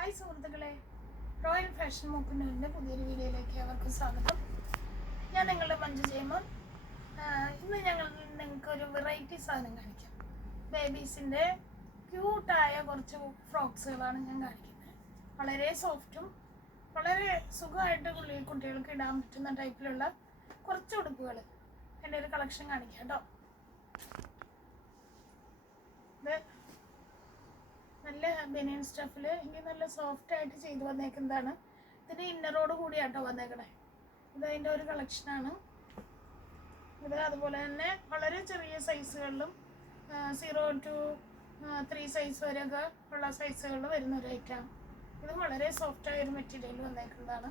Hi സുഹൃത്തുക്കളെ, royal fashion മൂക്കുന്നിൻ്റെ പുതിയൊരു വീഡിയോയിലേക്ക് അവർക്ക് സ്വാഗതം. ഞാൻ നിങ്ങളുടെ മഞ്ജു ജയമോൻ. ഇന്ന് നിങ്ങൾക്കൊരു വെറൈറ്റി സാധനം കാണിക്കാം. ബേബീസിൻ്റെ ക്യൂട്ടായ കുറച്ച് ഫ്രോക്സുകളാണ് ഞാൻ കാണിക്കുന്നത്. വളരെ സോഫ്റ്റും വളരെ സുഖമായിട്ട് കുട്ടികൾക്ക് ഇടാൻ പറ്റുന്ന ടൈപ്പിലുള്ള കുറച്ച് ഉടുപ്പുകൾ എൻ്റെ ഒരു കളക്ഷൻ കാണിക്കാം കേട്ടോ. ഇത് നല്ല ബനിയൻ സ്റ്റഫിൽ എനിക്ക് നല്ല സോഫ്റ്റ് ആയിട്ട് ചെയ്ത് വന്നേക്കുന്നതാണ്. ഇതിൻ്റെ ഇന്നറോട് കൂടിയാട്ടോ വന്നേക്കണേ. ഇത് അതിൻ്റെ ഒരു കളക്ഷനാണ്. ഇത് അതുപോലെ തന്നെ വളരെ ചെറിയ സൈസുകളിലും 0 to 3 സൈസ് വരെയൊക്കെ ഉള്ള സൈസുകളിൽ വരുന്ന ഒരു ഐറ്റം. ഇത് വളരെ സോഫ്റ്റായ ഒരു മെറ്റീരിയൽ വന്നേക്കുന്നതാണ്.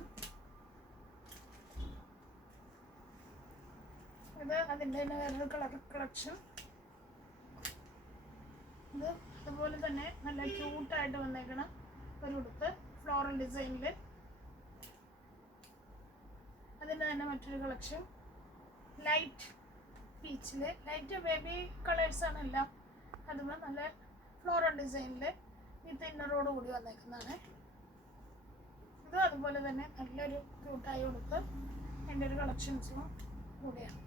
ഇത് അതിൻ്റെ തന്നെ വേറൊരു കളക്ഷൻ. ഇത് അതുപോലെ തന്നെ നല്ല ക്യൂട്ടായിട്ട് വന്നേക്കണം ഒരു ഉടുപ്പ്, ഫ്ലോറൽ ഡിസൈനിൽ. അതിൻ്റെ തന്നെ മറ്റൊരു കളക്ഷൻ ലൈറ്റ് പീച്ചിൽ, ലൈറ്റ് ബേബി കളേഴ്സാണ് എല്ലാം. അതുപോലെ നല്ല ഫ്ലോറൽ ഡിസൈനിൽ വിത്ത് ഇന്നറോട് കൂടി വന്നേക്കുന്നതാണ്. ഇത് അതുപോലെ തന്നെ നല്ലൊരു ക്യൂട്ടായ ഉടുപ്പ് എൻ്റെ ഒരു കളക്ഷൻസും കൂടിയാണ്.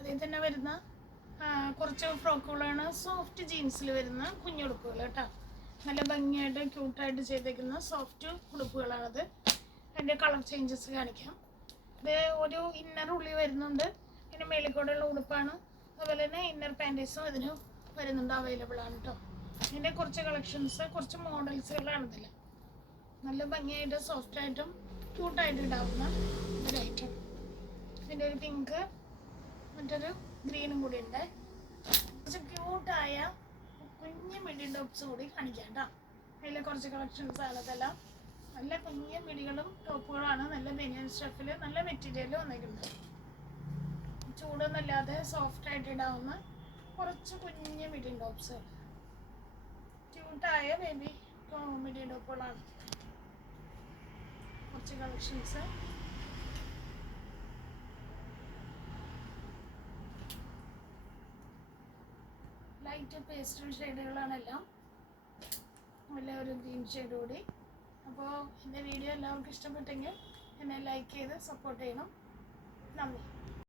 അതിൽ തന്നെ വരുന്ന കുറച്ച് ഫ്രോക്കുകളാണ് സോഫ്റ്റ് ജീൻസിൽ വരുന്ന കുഞ്ഞുടുപ്പുകൾ കേട്ടോ. നല്ല ഭംഗിയായിട്ട് ക്യൂട്ടായിട്ട് ചെയ്തേക്കുന്ന സോഫ്റ്റ് ഉടുപ്പുകളാണത്. അതിൻ്റെ കളർ ചേഞ്ചസ് കാണിക്കാം. ഇത് ഒരു ഇന്നർ ഉള്ളി വരുന്നുണ്ട്, പിന്നെ മേളിക്കൂടെയുള്ള ഉടുപ്പാണ്. അതുപോലെ തന്നെ ഇന്നർ പാൻറ്റീസും അതിന് വരുന്നുണ്ട്, അവൈലബിൾ ആണ് കേട്ടോ. ഇതിൻ്റെ കുറച്ച് കളക്ഷൻസ്, കുറച്ച് മോഡൽസുകളാണ് ഇതിൽ. നല്ല ഭംഗിയായിട്ട് സോഫ്റ്റായിട്ടും ക്യൂട്ടായിട്ട് ഇടാവുന്ന ഒരു ഐറ്റം. ഇതിൻ്റെ ഒരു പിങ്ക്, മറ്റൊരു ഗ്രീനും കൂടി ഉണ്ട്. കുറച്ച് ക്യൂട്ടായ കുഞ്ഞ് മിഡി ടോപ്സ് കൂടി കാണിക്കാം കേട്ടോ. അതിലെ കുറച്ച് കളക്ഷൻസ് ആണ് ഇതെല്ലാം. നല്ല കുഞ്ഞ് മിഡികളും ടോപ്പുകളാണ്. നല്ല ബനിയൻ സ്റ്റഫിൽ നല്ല മെറ്റീരിയൽ വന്നിരിക്കുന്നത്. ചൂടൊന്നുമില്ലാതെ സോഫ്റ്റായിട്ട് ഇടാവുന്ന കുറച്ച് കുഞ്ഞ് മിഡി ടോപ്സ്, ക്യൂട്ടായ ബേബി മിഡി ടോപ്പുകളാണ്. കുറച്ച് കളക്ഷൻസ്. ലൈറ്റ് പേസ്റ്റൽ ഷെയ്ഡുകളാണ് എല്ലാം. നല്ല ഒരു ഗ്രീൻ ഷെയ്ഡ് കൂടി. അപ്പോൾ എൻ്റെ വീഡിയോ എല്ലാവർക്കും ഇഷ്ടപ്പെട്ടെങ്കിൽ എന്നെ ലൈക്ക് ചെയ്ത് സപ്പോർട്ട് ചെയ്യണം. നന്ദി.